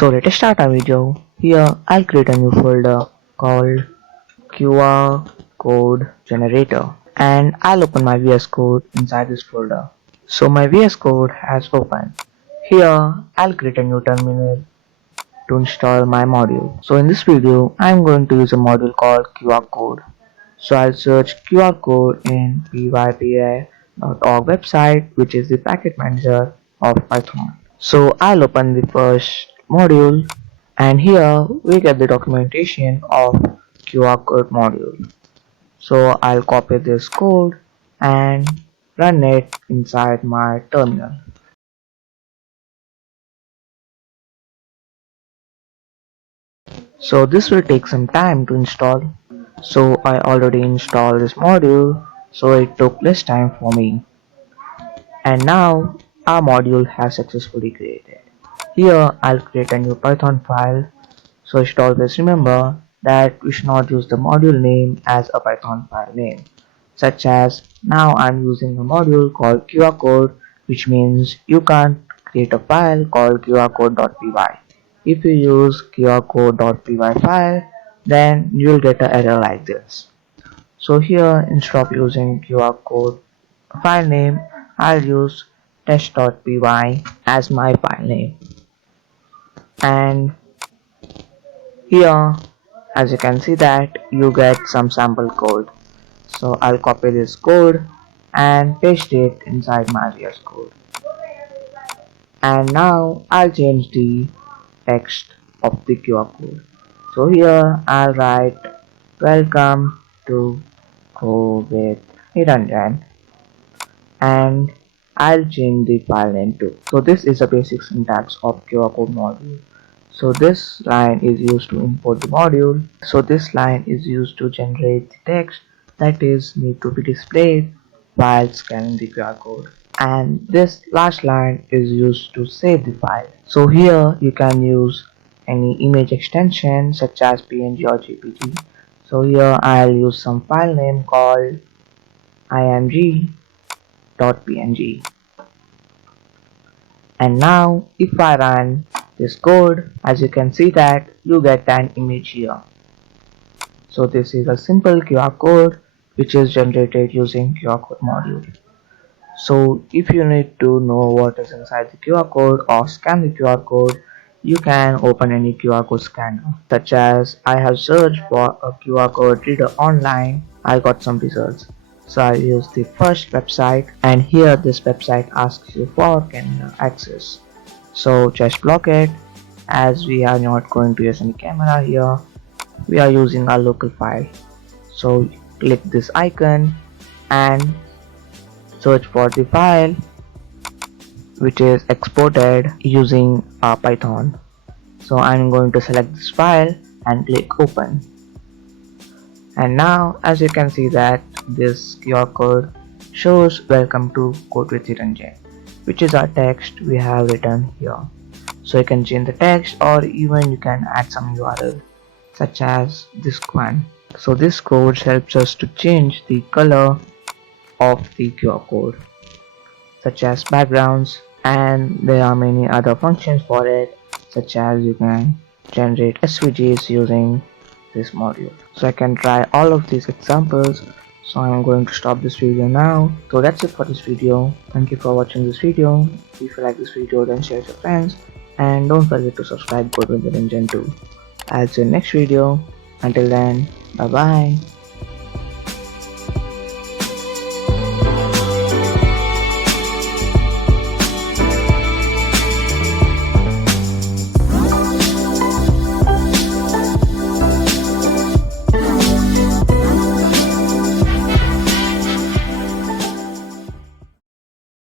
So let us start our video. Here I'll create a new folder called QR code generator and I'll open my VS Code inside this folder. So my VS Code has opened. Here I'll create a new terminal to install my module. So in this video I'm going to use a module called QR code. So I'll search QR code in pypi.org website, which is the package manager of Python. So I'll open the first module and here we get the documentation of QR code module. So I'll copy this code and run it inside my terminal. So this will take some time to install. So I already installed this module, so it took less time for me. And now our module has successfully created. Here I'll create a new Python file. So you should always remember that we should not use the module name as a Python file name. Such as now I'm using a module called QR code, which means you can't create a file called qrcode.py. If you use qrcode.py file, then you'll get an error like this. So here instead of using QR code file name, I'll use test.py as my file name. And here as you can see that you get some sample code. So I'll copy this code and paste it inside my VS Code. And now I'll change the text of the QR code. So here I'll write welcome to Go with Niranjan and I'll change the file name too. So this is a basic syntax of QR code module. So this line is used to import the module. So this line is used to generate the text that is need to be displayed while scanning the QR code. And this last line is used to save the file. So here you can use any image extension such as PNG or JPG. So here I'll use some file name called img.png. And now if I run this code, as you can see that you get an image here. So this is a simple QR code which is generated using QR code module. So if you need to know what is inside the QR code or scan the QR code, you can open any QR code scanner. Such as I have searched for a QR code reader online, I got some results. So I use the first website and here this website asks you for camera access. So just block it, as we are not going to use any camera here, we are using our local file. So click this icon and search for the file which is exported using Python. So I'm going to select this file and click open. And now as you can see that this QR code shows welcome to Code with Niranjan, which is our text we have written here. So you can change the text or even you can add some URL such as this one. So this code helps us to change the color of the QR code such as backgrounds, and there are many other functions for it, such as you can generate SVGs using this module. So I can try all of these examples. So I'm going to stop this video now. So that's it for this video. Thank you for watching this video. If you like this video, then share it with your friends and don't forget to subscribe Code with Niranjan too. I'll see you in next video. Until then, bye bye.